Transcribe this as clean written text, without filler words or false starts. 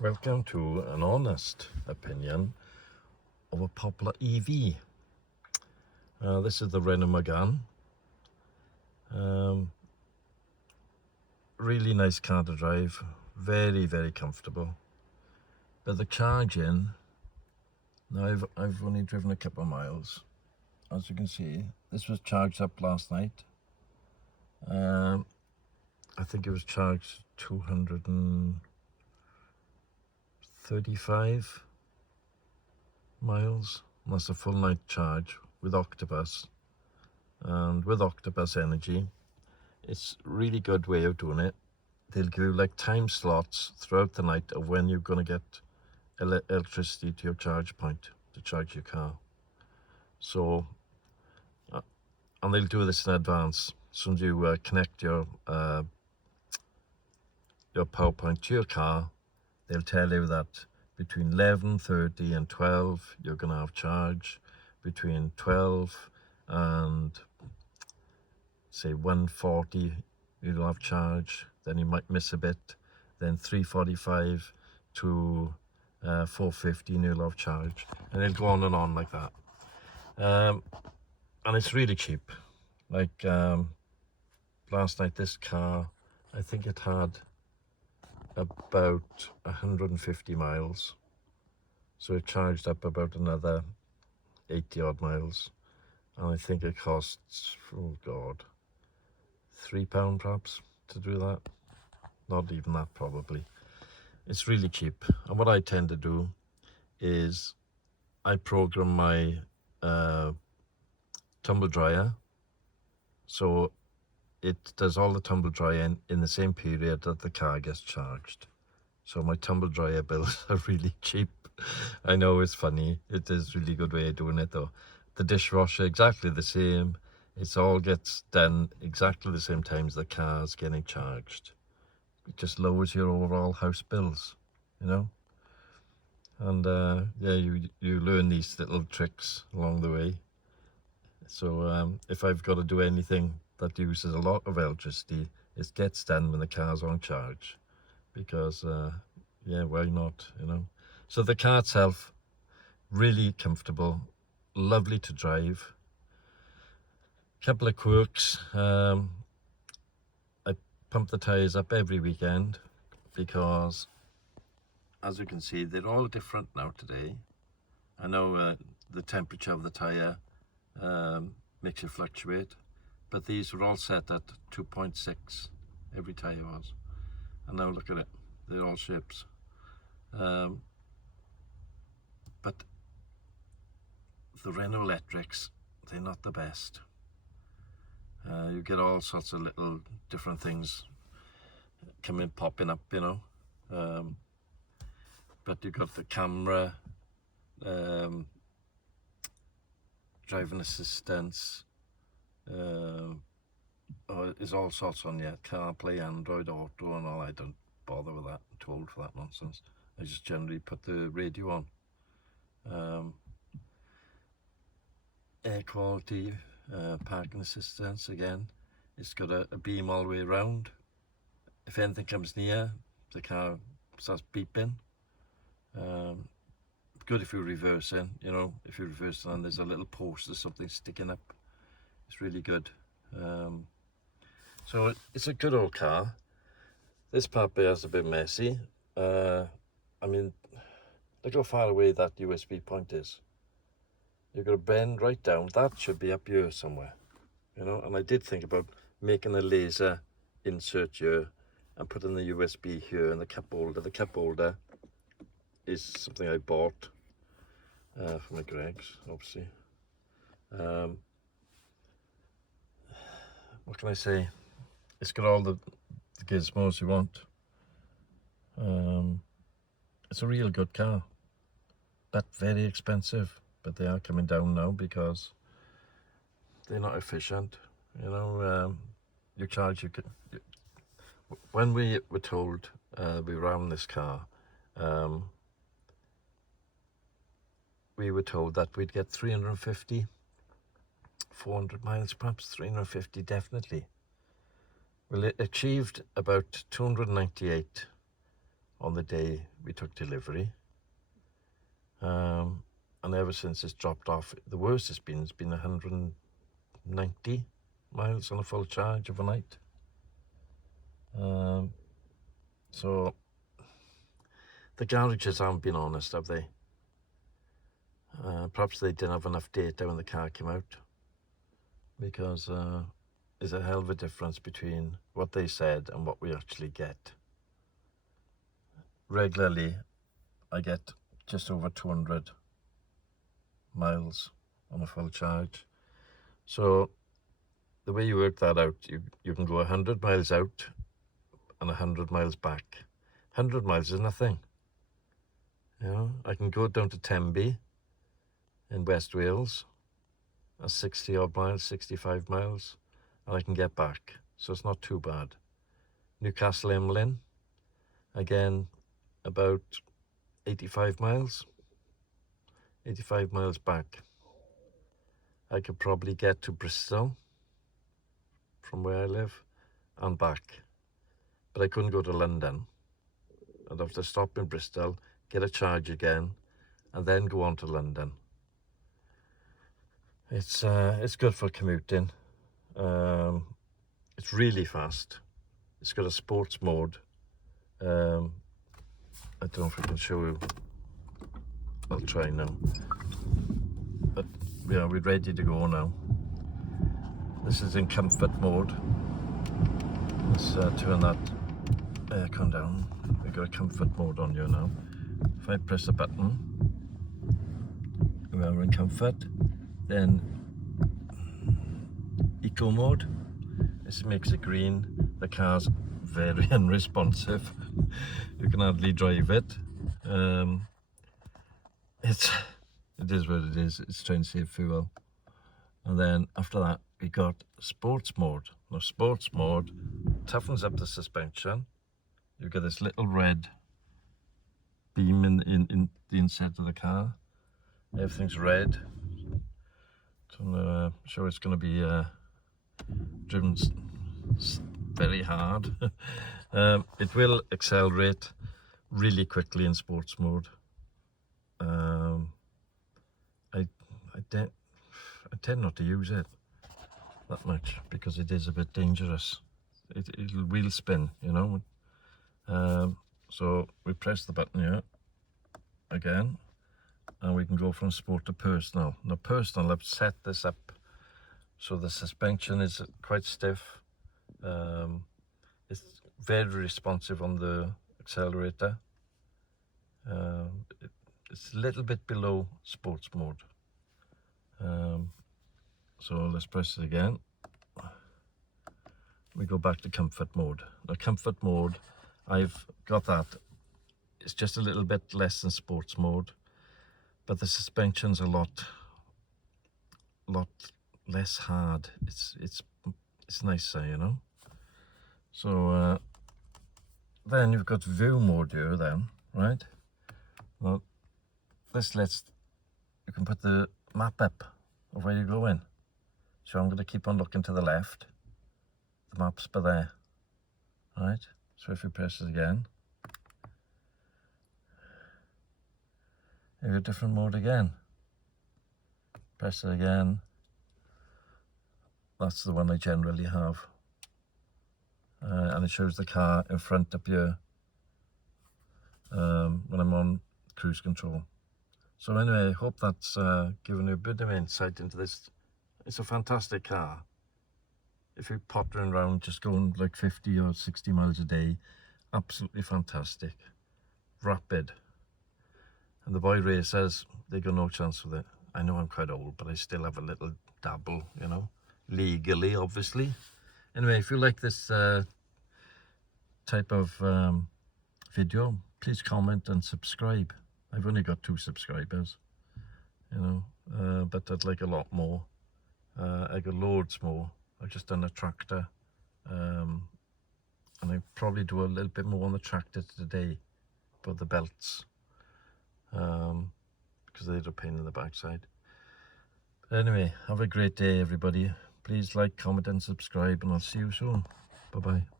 Welcome to an honest opinion of a popular EV. This is the Renault Megane. Really nice car to drive, very, very comfortable. But the charging, now I've only driven a couple of miles. As you can see, this was charged up last night. I think it was charged 235 miles. And that's a full night charge with Octopus. And with Octopus Energy, it's a really good way of doing it. They'll give you like time slots throughout the night of when you're going to get electricity to your charge point to charge your car. So, and they'll do this in advance. As soon as you connect your power point to your car, they'll tell you that between 11:30 and 12 you're going to have charge. Between 12 and say 1:40 you'll have charge. Then you might miss a bit. Then 3:45 to 4:50 you'll have charge, and it'll go on like that. And it's really cheap. Like last night, this car, I think it had about 150 miles, so it charged up about another 80 odd miles, and I think it costs, oh god, £3 perhaps to do that. Not even that, probably. It's really cheap. And what I tend to do is I program my tumble dryer so it does all the tumble drying in the same period that the car gets charged. So my tumble dryer bills are really cheap. I know it's funny. It is a really good way of doing it though. The dishwasher, exactly the same. It all gets done exactly the same time as the car's getting charged. It just lowers your overall house bills, you know. And yeah, you learn these little tricks along the way. So if I've got to do anything that uses a lot of electricity, it gets done when the car's on charge, because yeah, why not, you know. So the car itself, really comfortable, lovely to drive. Couple of quirks. I pump the tyres up every weekend because, as you can see, they're all different now today. I know the temperature of the tyre makes it fluctuate, but these were all set at 2.6, every tyre was. And now look at it, they're all shapes. But the Renault electrics, they're not the best. You get all sorts of little different things popping up, you know. But you got the camera, driving assistance, there's all sorts on here. CarPlay, Android Auto and all. I don't bother with that. I'm too old for that nonsense. I just generally put the radio on. Air quality, parking assistance again. It's got a beam all the way around. If anything comes near, the car starts beeping. Good if you're reversing, you know, if you're reversing and there's a little post or something sticking up. It's really good. So it's a good old car. This part is a bit messy. I mean, look how far away that USB point is. You've got to bend right down. That should be up here somewhere, you know. And I did think about making a laser insert here and putting the USB here in the cup holder. The cup holder is something I bought from my Greg's, obviously. What can I say? It's got all the gizmos you want. It's a real good car, but very expensive. But they are coming down now because they're not efficient. You know, when we were told we were having this car, we were told that we'd get 350, 400 miles, perhaps 350 definitely. Well, it achieved about 298 on the day we took delivery. And ever since it's dropped off, the worst it's been 190 miles on a full charge overnight. So the garages haven't been honest, have they? Perhaps they didn't have enough data when the car came out, because there's a hell of a difference between what they said and what we actually get. Regularly, I get just over 200 miles on a full charge. So the way you work that out, you can go 100 miles out and 100 miles back. 100 miles is nothing. You know, I can go down to Tenby in West Wales, that's 60 odd miles, 65 miles, and I can get back. So it's not too bad. Newcastle Emlyn, again, about 85 miles back. I could probably get to Bristol from where I live and back, but I couldn't go to London. I'd have to stop in Bristol, get a charge again, and then go on to London. It's good for commuting. It's really fast. It's got a sports mode. I don't know if I can show you. I'll try now. But yeah, we're ready to go now. This is in comfort mode. Let's turn that aircon down. We've got a comfort mode on here now. If I press the button, we're in comfort. Then eco mode. This makes it green. The car's very unresponsive. You can hardly drive it. It is what it is. It's trying to save fuel. And then after that, we got sports mode. Now, sports mode toughens up the suspension. You get this little red beam in the inside of the car. Everything's red. So I'm sure it's going to be driven very hard. It will accelerate really quickly in sports mode. I tend not to use it that much because it is a bit dangerous. It'll wheel spin, you know. So we press the button here again, and we can go from sport to personal. Now, personal, I've set this up so the suspension is quite stiff. It's very responsive on the accelerator. It's a little bit below sports mode. So let's press it again. We go back to comfort mode. Now, comfort mode, I've got that. It's just a little bit less than sports mode, but the suspension's a lot less hard. It's nicer, you know. So then you've got view mode here then, right? Well, this you can put the map up of where you're going. So I'm going to keep on looking to the left. The map's by there, right? So if you press it again, you have a different mode again. Press it again. That's the one I generally have. And it shows the car in front up here when I'm on cruise control. So anyway, I hope that's given you a bit of insight into this. It's a fantastic car. If you're pottering around just going like 50 or 60 miles a day, absolutely fantastic. Rapid. And the boy Ray says they got no chance with it. I know I'm quite old, but I still have a little dabble, you know, legally, obviously. Anyway, if you like this type of video, please comment and subscribe. I've only got 2 subscribers, you know, but I'd like a lot more. I got loads more. I've just done a tractor, and I probably do a little bit more on the tractor today for the belts, because they're a pain in the backside. But anyway, have a great day, everybody. Please like, comment and subscribe, and I'll see you soon. Bye bye.